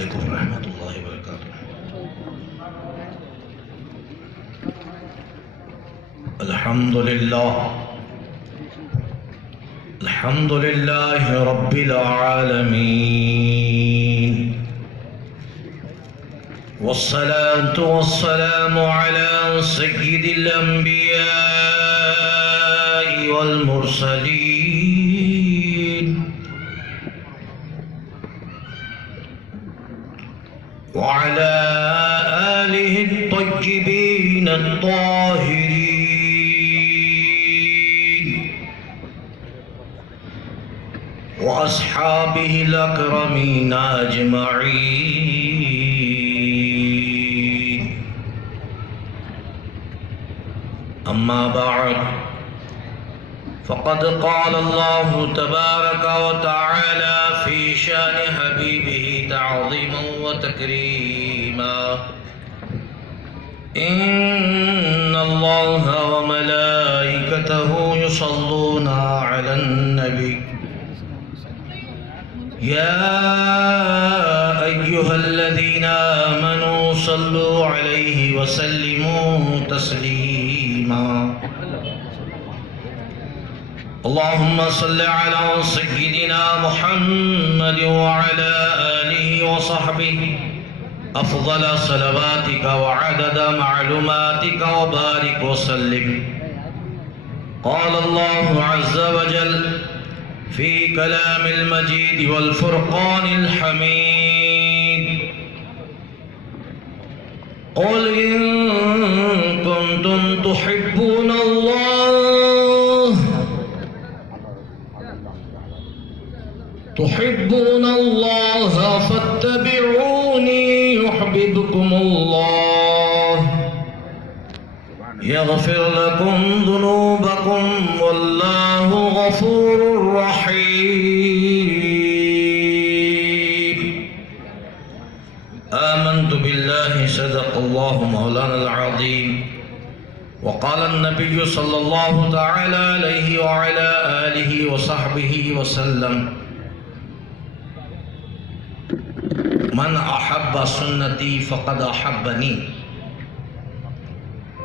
علیکم ورحمۃ اللہ وبرکاتہ۔ الحمد للہ رب العالمین، والصلاة والسلام على سید الانبیاء والمرسلین وعلى آلہ الطیبین الطاہرین وأصحابه الأكرمين أجمعين، أما بعد فقد قال الله تبارك وتعالى في شأن حبيبه تعظيما وتكريما: إن الله وملائكته يصلون على النبي يا أيها الذين آمنوا صلوا عليه وسلموا تسليما. اللهم صل على سيدنا محمد وعلى آله وصحبه أفضل صلواتك وعدد معلوماتك وبارك وسلم. قال الله عز وجل في كلام المجيد والفرقان الحميد: قل إن كنتم تحبون الله فاتبعوني يحببكم الله يغفر لكم ذنوبكم والله غفور رحيم. آمنت بالله صدق الله مولانا العظيم، وقال النبي صلى الله تعالى عليه وعلى آله وصحبه وسلم: من أحب سنتي فقد أحبني،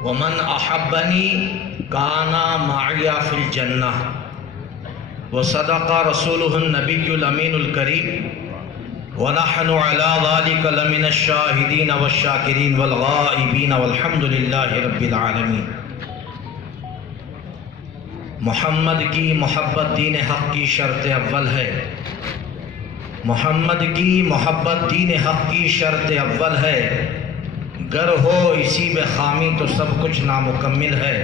ومن أحبني كان معي في الجنة. وصدق رسوله النبي الأمين الكريم، ونحن على ذلك لمن الشاهدين والشاكرين والغائبين والحمد لله رب العالمين. محمد کی محبت دین حق کی شرط اول ہے، محمد کی محبت دین حق کی شرط اول ہے، گر ہو اسی میں خامی تو سب کچھ نامکمل ہے.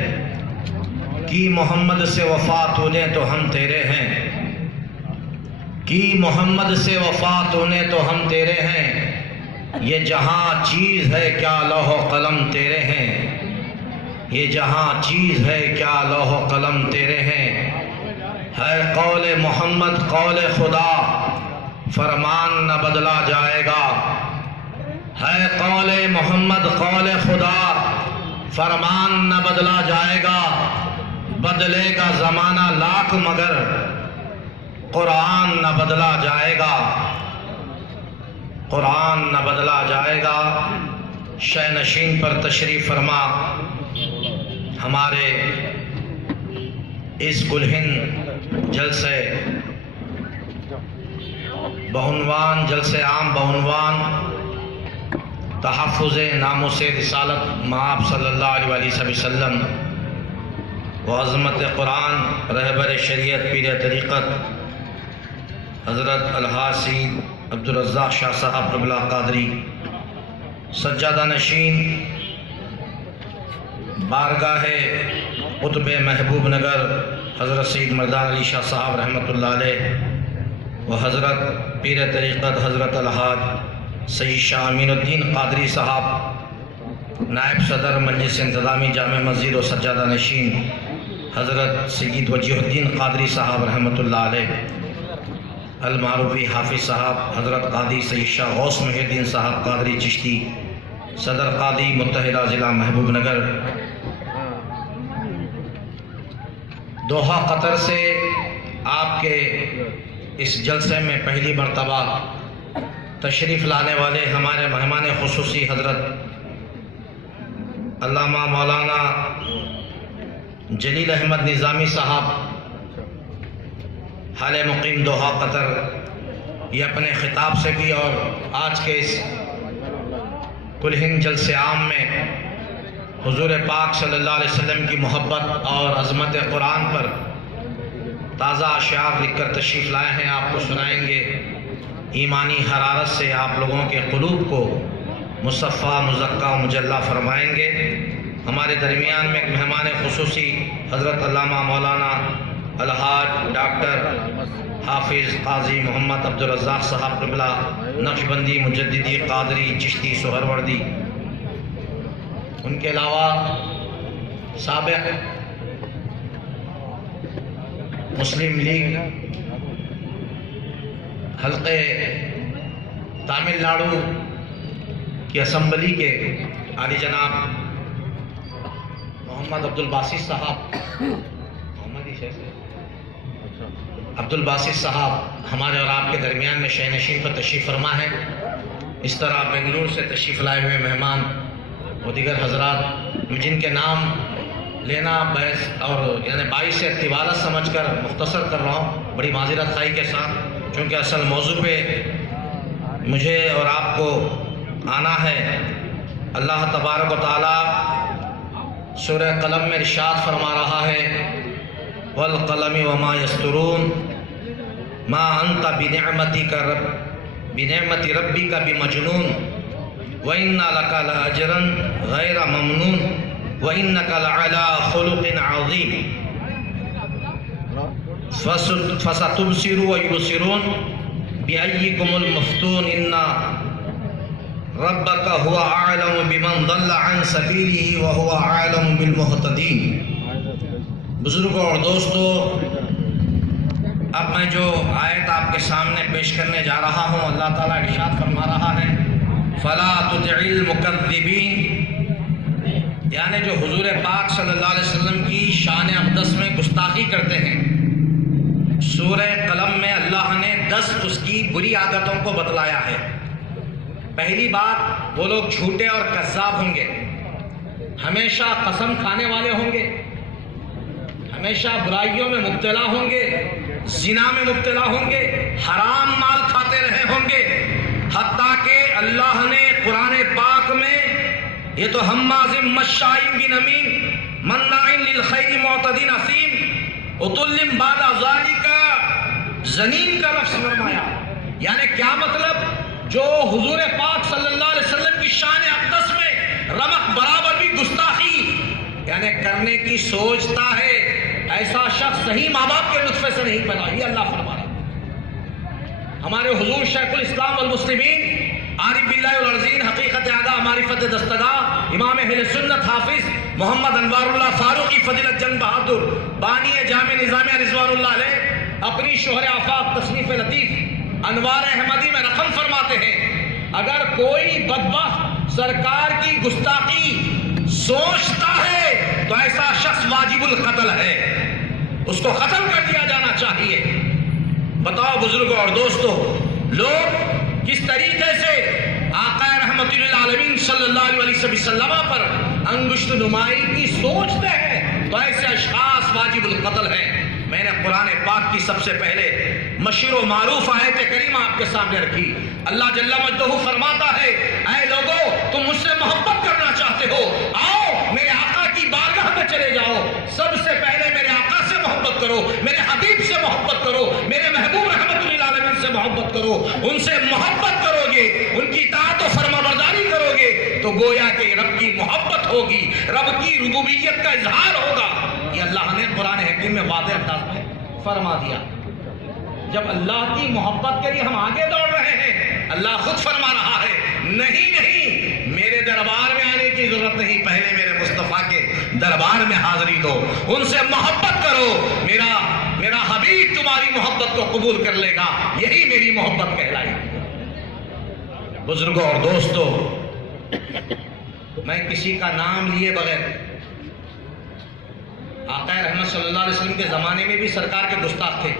کی محمد سے وفا تو نے تو ہم تیرے ہیں، کی محمد سے وفا تو نے تو ہم تیرے ہیں. یہ جہاں چیز ہے کیا لوح و قلم تیرے ہیں، یہ جہاں چیز ہے کیا لوح و قلم تیرے ہیں. ہے قول محمد قول خدا، فرمان نہ بدلا جائے گا. ہے قول محمد قول خدا، فرمان نہ بدلا جائے گا. بدلے گا زمانہ لاکھ مگر قرآن نہ بدلا جائے گا، قرآن نہ بدلا جائے گا. شہ نشین پر تشریف فرما ہمارے اس گلہن جلسے بعنوان جلسے عام بعنوان تحفظ ناموس رسالت مآب صلی اللہ علیہ وسلم و عظمت قرآن رہبر شریعت پیر طریقت حضرت الحاج سید عبدالرزاق شاہ صاحب قبلہ قادری سجادہ نشین بارگاہ قطب محبوب نگر حضرت سید مردان علی شاہ صاحب رحمۃ اللہ علیہ و حضرت پیر طریقت حضرت الحاج سید شاہ امین الدین قادری صاحب نائب صدر مجلس انتظامی جامع مسجد و سجادہ نشین حضرت سید وجیہ الدین قادری صاحب رحمۃ اللہ علیہ، المعروفی حافظ صاحب حضرت قاضی سید شاہ غوث محی الدین صاحب قادری چشتی صدر قاضی متحدہ ضلع محبوب نگر، دوحہ قطر سے آپ کے اس جلسے میں پہلی مرتبہ تشریف لانے والے ہمارے مہمان خصوصی حضرت علامہ مولانا جلیل احمد نظامی صاحب حال مقیم دوحہ قطر، یہ اپنے خطاب سے بھی اور آج کے اس کل ہند جلسے عام میں حضور پاک صلی اللہ علیہ وسلم کی محبت اور عظمت قرآن پر تازہ اشعار لکھ کر تشریف لائے ہیں، آپ کو سنائیں گے۔ ایمانی حرارت سے آپ لوگوں کے قلوب کو مصفہ مزکہ و مجلہ فرمائیں گے۔ ہمارے درمیان میں ایک مہمان خصوصی حضرت علامہ مولانا الحاج ڈاکٹر حافظ قاضی محمد عبدالرزاق صاحب قبلہ، نقشبندی مجددی قادری چشتی سہروردی، ان کے علاوہ سابق مسلم لیگ حلقے تامل ناڈو کی اسمبلی کے عالی جناب محمد عبدالباسط صاحب، عبدالباسط صاحب ہمارے اور آپ کے درمیان میں شہ نشین پر تشریف فرما ہے۔ اس طرح بنگلور سے تشریف لائے ہوئے مہمان اور دیگر حضرات جن کے نام لینا باعث طوالت سمجھ کر مختصر کر رہا ہوں، بڑی معذرت خواہی کے ساتھ، چونکہ اصل موضوع پہ مجھے اور آپ کو آنا ہے۔ اللہ تبارک و تعالی سورہ قلم میں ارشاد فرما رہا ہے، والقلم وما یسطرون ما انت بنعمت ربک بمجنون وَإِنَّ لَكَ لَأَجْرًا غَيْرَ مَمْنُونٍ وَإِنَّكَ لَعَلَىٰ خُلُقٍ عَظِيمٍ فَسَتُبْصِرُ وَيُبْصِرُونَ بِأَيِّكُمُ الْمَفْتُونُ إِنَّ رَبَّكَ هُوَ أَعْلَمُ بِمَنْ ضَلَّ عَنْ سَبِيلِهِ وَهُوَ أَعْلَمُ بِالْمُهْتَدِينَ۔ بزرگوں اور دوستو، اب میں جو آیت آپ کے سامنے پیش کرنے جا رہا ہوں، اللہ تعالیٰ ارشاد فرما رہا ہے، فَلَا تُطِعِ الْمُكَذِّبِينَ، یعنی جو حضور پاک صلی اللہ علیہ وسلم کی شان اقدس میں گستاخی کرتے ہیں۔ سورہ قلم میں اللہ نے 10 اس کی بری عادتوں کو بتلایا ہے۔ پہلی بات، وہ لوگ جھوٹے اور کذاب ہوں گے، ہمیشہ قسم کھانے والے ہوں گے، ہمیشہ برائیوں میں مبتلا ہوں گے، زنا میں مبتلا ہوں گے، حرام مال کھاتے رہے ہوں گے، حتیٰ کہ اللہ نے قرآن پاک میں یہ تو ہماز مشاء بنمیم مناع للخیر معتد اثیم عتل بعد ذلک زنیم کا لفظ فرمایا۔ یعنی کیا مطلب؟ جو حضور پاک صلی اللہ علیہ وسلم کی شان اقدس میں رمق برابر بھی گستاخی یعنی کرنے کی سوچتا ہے، ایسا شخص صحیح ماں باپ کے نطفے سے نہیں پیدا، یہ اللہ فرما رہا ہے۔ ہمارے حضور شیخ الاسلام والمسلمین عارف باللہ العظیم حقیقت اعلیٰ معرفت دستگاہ امام اہل سنت حافظ محمد انوار اللہ فاروقی فضیلت جنگ بہادر بانی جامع نظامیہ رضوان اللہ علیہ اپنی شہر آفاق تصنیف لطیف انوار احمدی میں رقم فرماتے ہیں، اگر کوئی بدبخت سرکار کی گستاخی سوچتا ہے تو ایسا شخص واجب القتل ہے، اس کو قتل کر دیا جانا چاہیے۔ بتاؤ بزرگوں اور دوستو، لوگ کس طریقے سے آقا رحمت للعالمین صلی اللہ علیہ وسلم پر انگشت نمائی کی سوچتے ہیں، تو ایسے اشخاص واجب القتل ہیں۔ میں نے قرآن پاک کی سب سے پہلے مشہور و معروف آیت کریمہ آپ کے سامنے رکھی۔ اللہ جل مجدہ فرماتا ہے، اے لوگو تم مجھ سے محبت کرنا چاہتے ہو، آؤ میرے آقا کی بارگاہ میں چلے جاؤ، سب سے پہلے میرے آقا سے محبت کرو، میرے حبیب سے محبت کرو، میرے محبوب رحمت للعالمین سے محبت کرو۔ ان سے محبت کرو گے، ان کی اطاعت و فرمانبرداری کرو گے تو گویا کہ رب کی محبت ہوگی، رب کی ربوبیت کا اظہار ہوگا۔ یہ اللہ نے قرآن حکیم میں واضح انداز میں فرما دیا۔ جب اللہ کی محبت کے لیے ہم آگے دوڑ رہے ہیں، اللہ خود فرما رہا ہے، نہیں میرے دربار میں آنے کی ضرورت نہیں، پہلے میرے مصطفیٰ کے دربار میں حاضری دو، ان سے محبت کرو، میرا حبیب تمہاری محبت کو قبول کر لے گا، یہی میری محبت کہلائی۔ بزرگوں اور دوستو، میں کسی کا نام لیے بغیر آقا رحمت صلی اللہ علیہ وسلم کے زمانے میں بھی سرکار کے گستاخ تھے،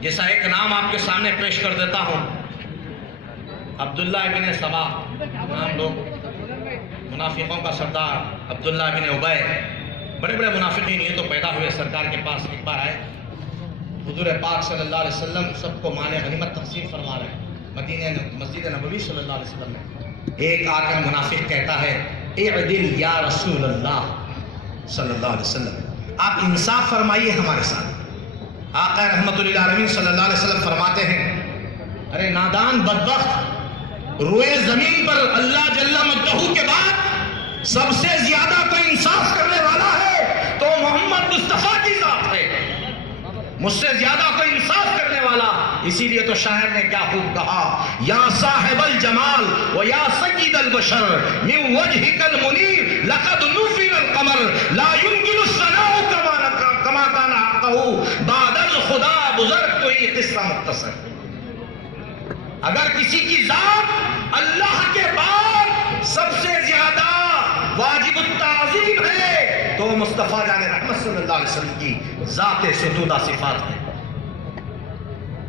جیسا ایک نام آپ کے سامنے پیش کر دیتا ہوں۔ عبداللہ ابن سبا نام لوگ، منافقوں کا سردار عبداللہ ابن ابی، بڑے بڑے منافقین یہ تو پیدا ہوئے سرکار کے پاس ایک بار آئے، حضور پاک صلی اللہ علیہ وسلم سب کو مال غنیمت تقسیم فرما رہے ہیں مدینہ مسجد نبوی صلی اللہ علیہ وسلم میں۔ ایک آ کر منافق کہتا ہے اعدل یا رسول اللہ صلی اللہ علیہ وسلم، آپ انصاف فرمائیے ہمارے ساتھ۔ آقا رحمت للعالمین صلی اللہ علیہ وسلم فرماتے ہیں ارے نادان بدبخت، روئے زمین پر اللہ جل مجدہ کے بعد سب سے زیادہ کوئی انصاف کرنے والا ہے تو محمد مصطفیٰ کی ذات ہے، مجھ سے زیادہ کوئی انصاف کرنے والا۔ اسی لیے تو شاعر نے کیا خوب کہا، یا صاحب الجمال و یا سید البشر من وجهک المنیر لقد نفر القمر لا يمكن الثناء كما كان حقه بعد الخدا بزرگ تو ہی قصہ مختصر۔ اگر کسی کی ذات اللہ کے بعد سب سے زیادہ واجب التعظیم ہے تو مصطفیٰ جان رحمت صلی اللہ علیہ وسلم کی ذات ستودہ صفات ہے۔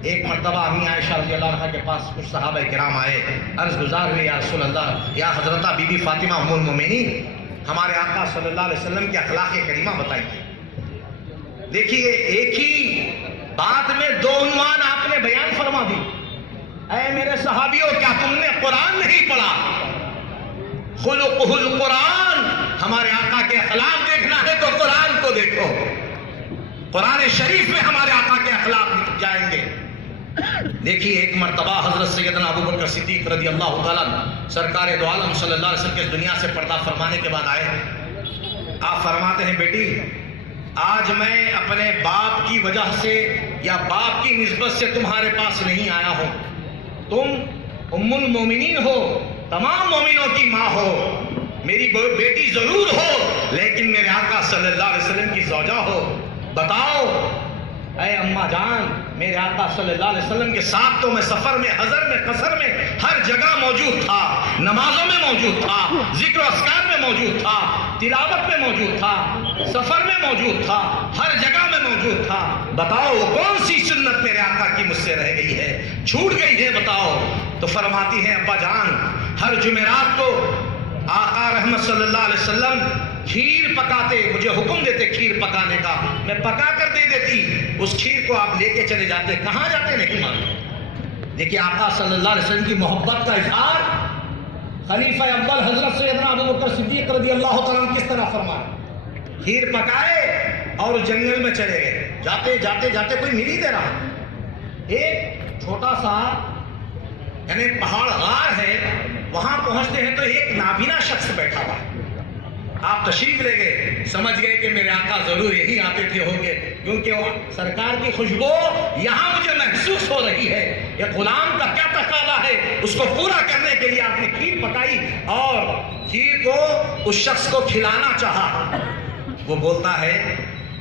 ایک مرتبہ امی عائشہ رضی اللہ عنہ کے پاس کچھ صحابہ کرام آئے، عرض گزار ہوئے یا رسول اللہ، یا حضرتہ بی بی فاطمہ ام المومنین، ہمارے آقا صلی اللہ علیہ وسلم کے اخلاق کریمہ بتائیے۔ دیکھیے ایک ہی بات میں دو عنوان آپ نے بیان فرما دی۔ اے میرے صحابیوں، کیا تم نے قرآن نہیں پڑھا؟ خلقہ القرآن، ہمارے آقا کے اخلاق دیکھنا ہے تو قرآن کو دیکھو، قرآن شریف میں ہمارے آقا کے اخلاق دکھ جائیں گے۔ دیکھیے ایک مرتبہ حضرت سیدنا ابو بکر صدیق رضی اللہ تعالیٰ سرکار دو عالم صلی اللہ علیہ وسلم کے دنیا سے پردہ فرمانے کے بعد آئے، آپ فرماتے ہیں بیٹی آج میں اپنے باپ کی وجہ سے یا باپ کی نسبت سے تمہارے پاس نہیں آیا ہوں، تم ام المومنین ہو، تمام مومنوں کی ماں ہو، میری بیٹی ضرور ہو لیکن میرے آقا صلی اللہ علیہ وسلم کی زوجہ ہو، بتاؤ اے اماں جان، میرے آقا صلی اللہ علیہ وسلم کے ساتھ تو میں سفر میں، حضر میں، قصر میں ہر جگہ موجود تھا، نمازوں میں موجود تھا، ذکر و اذکار میں موجود تھا، تلاوت میں موجود تھا، سفر میں موجود تھا، ہر جگہ میں موجود تھا، بتاؤ وہ کون سی سنت میرے آقا کی مجھ سے رہ گئی ہے، چھوٹ گئی ہے، بتاؤ۔ تو فرماتی ہیں ابا جان ہر جمعرات کو آقا رحمت صلی اللہ علیہ وسلم کھیر پکاتے، مجھے حکم دیتے کھیر پکانے کا، میں پکا کر دے دیتی، اس کھیر کو آپ لے کے چلے جاتے، کہاں جاتے نہیں معلوم۔ دیکھیں آقا صلی اللہ علیہ وسلم کی محبت کا اظہار خلیفہ اول حضرت سیدنا ابو بکر صدیق رضی اللہ تعالیٰ کس طرح فرمائے، کھیر پکائے اور جنگل میں چلے گئے، جاتے جاتے جاتے کوئی مل ہی دے رہا، ایک چھوٹا سا یعنی پہاڑ غار ہے، وہاں پہنچتے ہیں تو ایک نابینا شخص بیٹھا ہوا ہے، آپ تشریف لے گئے، سمجھ گئے کہ میرے آقا ضرور یہی آتے تھے ہوں گے، کیونکہ وہ سرکار کی خوشبو یہاں مجھے محسوس ہو رہی ہے، یہ غلام کا کیا تقاضا ہے، اس کو پورا کرنے کے لیے آپ نے کھیر پکائی اور کھیر کو اس شخص کو کھلانا چاہا۔ وہ بولتا ہے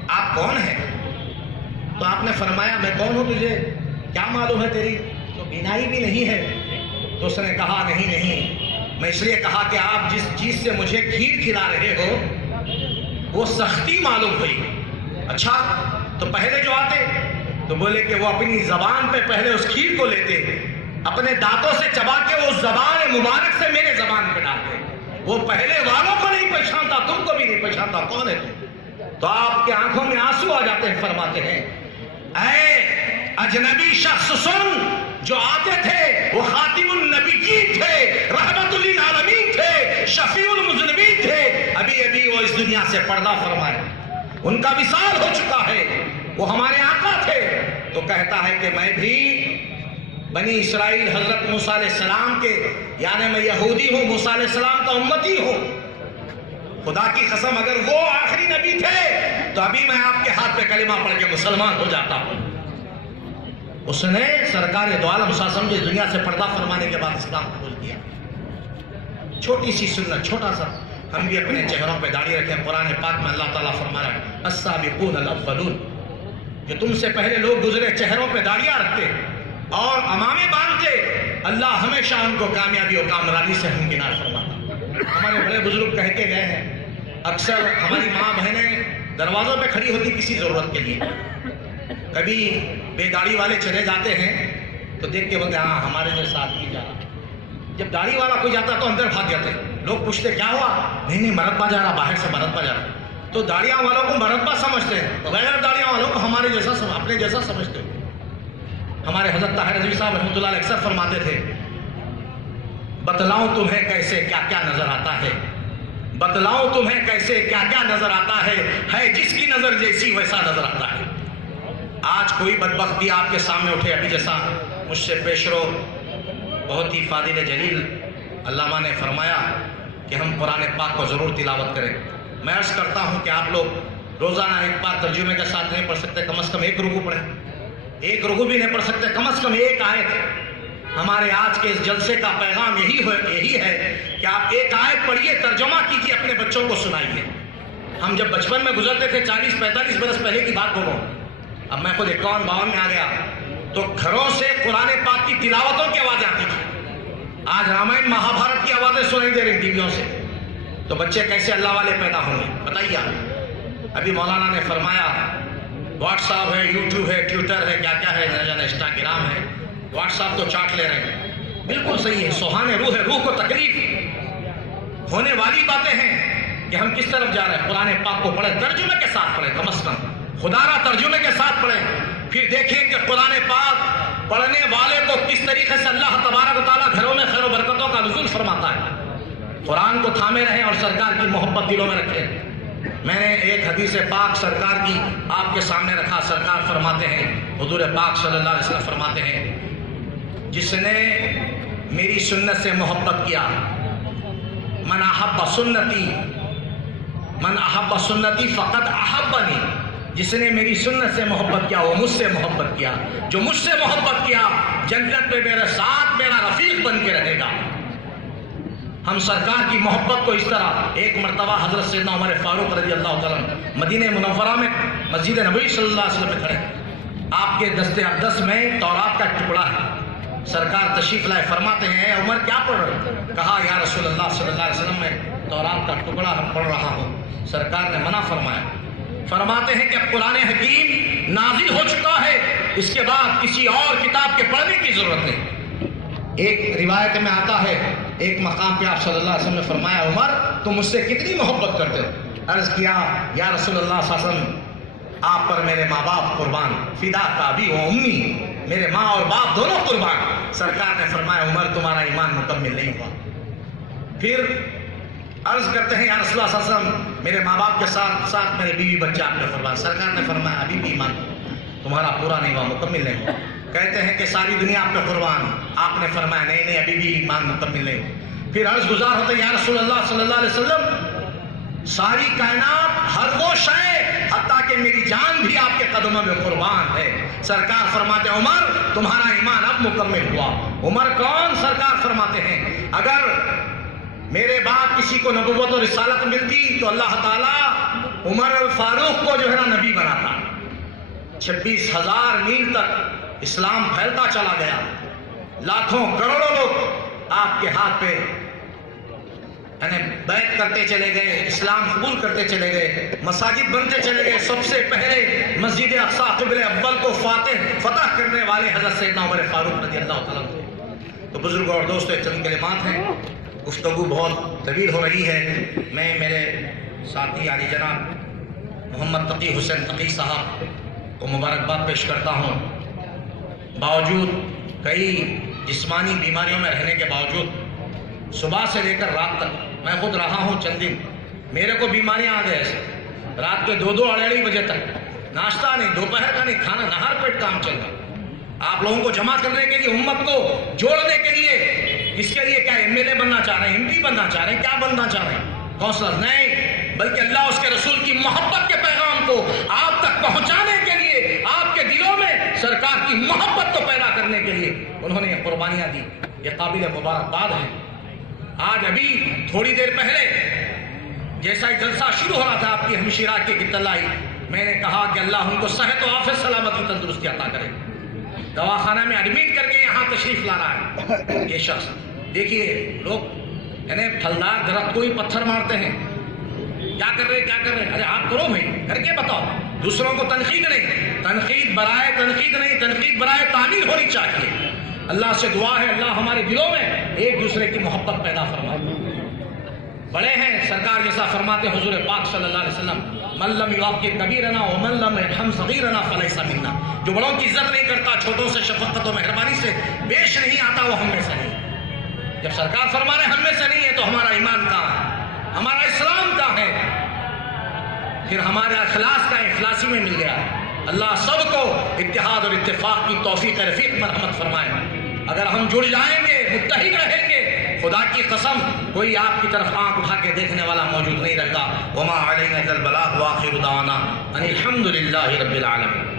آپ کون ہیں؟ تو آپ نے فرمایا میں کون ہوں تجھے کیا معلوم ہے، تیری تو بینائی بھی نہیں ہے۔ تو اس نے کہا نہیں، میں اس لیے کہا کہ آپ جس چیز سے مجھے کھیر کھلا رہے ہو وہ سختی معلوم ہوئی۔ اچھا تو پہلے جو آتے تو بولے کہ وہ اپنی زبان پہ پہلے اس کھیر کو لیتے، اپنے دانتوں سے چبا کے وہ زبان مبارک سے میرے زبان پہ ڈالتے، وہ پہلے والوں کو نہیں پہچانتا، تم کو بھی نہیں پہچانتا، کون ہے تم؟ تو آپ کے آنکھوں میں آنسو آ جاتے ہیں، فرماتے ہیں اے اجنبی شخص سن، جو آتے تھے وہ خاتم النبیین تھے، رحمت للعالمین تھے، شفیع المذنبین تھے، ابھی وہ اس دنیا سے پردہ فرمائے، ان کا وصال ہو چکا ہے، وہ ہمارے آقا تھے۔ تو کہتا ہے کہ میں بھی بنی اسرائیل حضرت موسیٰ علیہ السلام کے، یعنی میں یہودی ہوں، موسیٰ علیہ السلام کا امتی ہوں، خدا کی قسم اگر وہ آخری نبی تھے تو ابھی میں آپ کے ہاتھ پہ کلمہ پڑھ کے مسلمان ہو جاتا ہوں۔ اس نے سرکار دو عالم صلی اللہ علیہ وسلم کی دنیا سے پردہ فرمانے کے بعد اسلام قبول کیا۔ چھوٹی سی سنت، چھوٹا سا، ہم بھی اپنے چہروں پہ داڑھی رکھیں۔ قرآن پاک میں اللہ تعالیٰ فرما رہا ہے السابقون الاولون، جو تم سے پہلے لوگ گزرے چہروں پہ داڑیاں رکھتے اور امامے باندھتے، اللہ ہمیشہ ان کو کامیابی اور کامرانی سے ہمکنار فرماتا۔ ہمارے بڑے بزرگ کہہ کے گئے ہیں، اکثر ہماری ماں بہنیں دروازوں پہ کھڑی ہوتی کسی ضرورت کے لیے، کبھی بے داڑھی والے چلے جاتے ہیں تو دیکھ کے بولتے ہاں ہمارے جیسا آدمی جا رہا، جب داڑھی والا کوئی جاتا تو اندر بھاگ جاتے. لوگ پوچھتے کیا ہوا؟ نہیں مرتبہ جا رہا، باہر سے مرتبہ جا رہا. تو داڑیاں والوں کو مرتبہ سمجھتے ہیں، غیر داڑیاں والوں کو ہمارے جیسا اپنے جیسا سمجھتے ہو. ہمارے حضرت طاہر رضوی صاحب رحمۃ اللہ علیہ اکثر فرماتے تھے، بتلاؤں تمہیں کیسے کیا کیا نظر آتا ہے، بتلاؤں تمہیں کیسے کیا کیا نظر آتا ہے جس کی نظر جیسی ویسا نظر آتا ہے. آج کوئی بدبخت بھی آپ کے سامنے اٹھے، ابھی جیسا مجھ سے پیش رو بہت ہی فاضل جلیل علامہ نے فرمایا کہ ہم قرآن پاک کو ضرور تلاوت کریں. میں عرض کرتا ہوں کہ آپ لوگ روزانہ ایک بار ترجمے کے ساتھ نہیں پڑھ سکتے، کم از کم ایک رکوع پڑھیں. ایک رکوع بھی نہیں پڑھ سکتے، کم از کم ایک آیت. ہمارے آج کے اس جلسے کا پیغام یہی ہے کہ آپ ایک آیت پڑھیے، ترجمہ کیجیے، اپنے بچوں کو سنائیے. ہم جب بچپن میں گزرتے تھے 40-45 برس پہلے کی بات بولو، اب میں خود 51-52 میں آ گیا تو گھروں سے قرآن پاک کی تلاوتوں کی آوازیں آتی تھی. آج رامائن مہا بھارت کی آوازیں سنائی دے رہی ٹی ویوں سے. تو بچے کیسے اللہ والے پیدا ہوں گے بتائیے. ابھی مولانا نے فرمایا واٹس ایپ ہے، یوٹیوب ہے، ٹویٹر ہے، کیا کیا ہے، نہ جانے انسٹاگرام ہے. واٹس ایپ تو چاٹ لے رہے ہیں، بالکل صحیح ہے، سوہان روح ہے، روح کو تکلیف ہونے والی باتیں ہیں کہ ہم کس طرف جا رہے ہیں. قرآن پاک کو پڑھیں، ترجمے کے ساتھ پڑھیں، کم از کم خدا را ترجمے کے ساتھ پڑھیں. پھر دیکھیں کہ قرآن پاک پڑھنے والے کو کس طریقے سے اللہ تبارک و تعالیٰ گھروں میں خیر و برکتوں کا نزول فرماتا ہے. قرآن کو تھامے رہیں اور سرکار کی محبت دلوں میں رکھیں. میں نے ایک حدیث پاک سرکار کی آپ کے سامنے رکھا. سرکار فرماتے ہیں، حضور پاک صلی اللہ علیہ وسلم فرماتے ہیں، جس نے میری سنت سے محبت کیا، من احب سنتی فقد احبنی، جس نے میری سنت سے محبت کیا وہ مجھ سے محبت کیا. جو مجھ سے محبت کیا جنت میں میرے ساتھ میرا رفیق بن کے رہے گا. ہم سرکار کی محبت کو اس طرح ایک مرتبہ حضرت سیدنا عمر فاروق رضی اللہ تعالیٰ مدینہ منورہ میں مسجد نبوی صلی اللہ علیہ وسلم میں کھڑے. آپ کے دست اقدس میں تورات کا ٹکڑا ہے. سرکار تشریف لائے، فرماتے ہیں اے عمر کیا پڑھ رہے؟ کہا یا رسول اللہ صلی اللہ علیہ وسلم میں تورات کا ٹکڑا پڑھ رہا ہوں. سرکار نے منع فرمایا. فرماتے ہیں کہ اب قرآن حکیم نازل ہو چکا ہے، اس کے بعد کسی اور کتاب کے پڑھنے کی ضرورت نہیں. ایک روایت میں آتا ہے، ایک مقام پہ آپ صلی اللہ علیہ وسلم نے فرمایا عمر تم مجھ سے کتنی محبت کرتے ہو؟ عرض کیا یا رسول اللہ صلی اللہ علیہ وسلم آپ پر میرے ماں باپ قربان، فدا کا ابی و امی، میرے ماں اور باپ دونوں قربان. سرکار نے فرمایا عمر تمہارا ایمان مکمل نہیں ہوا. پھر عرض کرتے ہیں یا رسول اللہ صلی اللہ علیہ وسلم میرے ماں باپ کے ساتھ ساتھ میرے بیوی بچہ آپ نے قربان. سرکار نے فرمایا ابھی بھی ایمان تمہارا پورا نہیں ہوا، مکمل نہیں ہوا. کہتے ہیں کہ ساری دنیا آپ پہ قربان، آپ نے فرمایا نہیں ابھی بھی ایمان مکمل نہیں ہوا. پھر عرض گزار ہوتے یا رسول اللہ صلی اللہ علیہ وسلم ساری کائنات ہر وہ شے حتیٰ کہ میری جان بھی آپ کے قدموں میں قربان ہے. سرکار فرماتے ہیں عمر تمہارا ایمان اب مکمل ہوا. عمر کون؟ سرکار فرماتے ہیں اگر میرے بعد کسی کو نبوت اور رسالت ملتی تو اللہ تعالیٰ عمر فاروق کو جو ہے نا نبی بناتا. 26,000 میل تک اسلام پھیلتا چلا گیا، لاکھوں کروڑوں لوگ آپ کے ہاتھ پہ بیعت کرتے چلے گئے، اسلام قبول کرتے چلے گئے، مساجد بنتے چلے گئے. سب سے پہلے مسجد اقصی قبلہ اول کو فتح کرنے والے حضرت سیدنا عمر فاروق رضی اللہ تعالیٰ. تو بزرگوں اور دوستوں چند کلمات ہیں، گفتگو بہت طویل ہو رہی ہے. میں میرے ساتھی عالی جناب محمد تقی حسین تقی صاحب کو مبارکباد پیش کرتا ہوں. باوجود کئی جسمانی بیماریوں میں رہنے کے باوجود صبح سے لے کر رات تک میں خود رہا ہوں چند دن، میرے کو بیماریاں آ گئے ایسے. رات کے 2 اڑھائی بجے تک ناشتہ نہیں، دوپہر کا نہیں کھانا، نہار پیٹ کام چل رہا. آپ لوگوں کو جمع کرنے کے لیے، امت کو جوڑنے کے لیے، اس کے لیے کیا ایم ایل اے بننا چاہ رہے ہیں، ایم پی بننا چاہ رہے ہیں، کیا بننا چاہ رہے ہیں؟ کونسلر نہیں، بلکہ اللہ اس کے رسول کی محبت کے پیغام کو آپ تک پہنچانے کے لیے، آپ کے دلوں میں سرکار کی محبت کو پیدا کرنے کے لیے انہوں نے یہ قربانیاں دی. یہ قابل مبارکباد ہے. آج ابھی تھوڑی دیر پہلے جیسا ہی جلسہ شروع ہو رہا تھا آپ کی ہمشیرہ کی اطلاعی، میں نے کہا کہ اللہ ان کو صحت و عافیت سلامتی تندرستی عطا کرے. دواخانہ میں ایڈمٹ کر کے یہاں تشریف لا رہا ہے یہ شخص. دیکھیے لوگ یعنی پھلدار درخت کو ہی پتھر مارتے ہیں. کیا کر رہے ارے آپ کرو بھائی، کر کے بتاؤ. دوسروں کو تنقید نہیں، تنقید برائے تنقید نہیں، تنقید برائے تعمیر ہونی چاہیے. اللہ سے دعا ہے اللہ ہمارے دلوں میں ایک دوسرے کی محبت پیدا فرمائے. بڑے ہیں سرکار جیسا فرماتے حضور پاک صلی اللہ علیہ وسلم من لم یعقب کبیرنا ومن لم یرحم صغیرنا فلیس منا. جو بڑوں کی عزت نہیں کرتا، چھوٹوں سے شفقت و مہربانی سے پیش نہیں آتا، وہ ہم میں سے نہیں. جب سرکار فرما رہے ہم میں سے نہیں ہے تو ہمارا ایمان کہاں ہے، ہمارا اسلام کہاں ہے؟ پھر ہمارا اخلاص کا اخلاصی میں مل گیا. اللہ سب کو اتحاد اور اتفاق کی توفیق رفیق مرحمت فرمائے. اگر ہم جڑ جائیں گے، متحد رہیں گے، خدا کی قسم کوئی آپ کی طرف آنکھ اٹھا کے دیکھنے والا موجود نہیں رہتا. وما علینا الا البلاغ وآخر دعوانا ان الحمد للہ رب العالمین.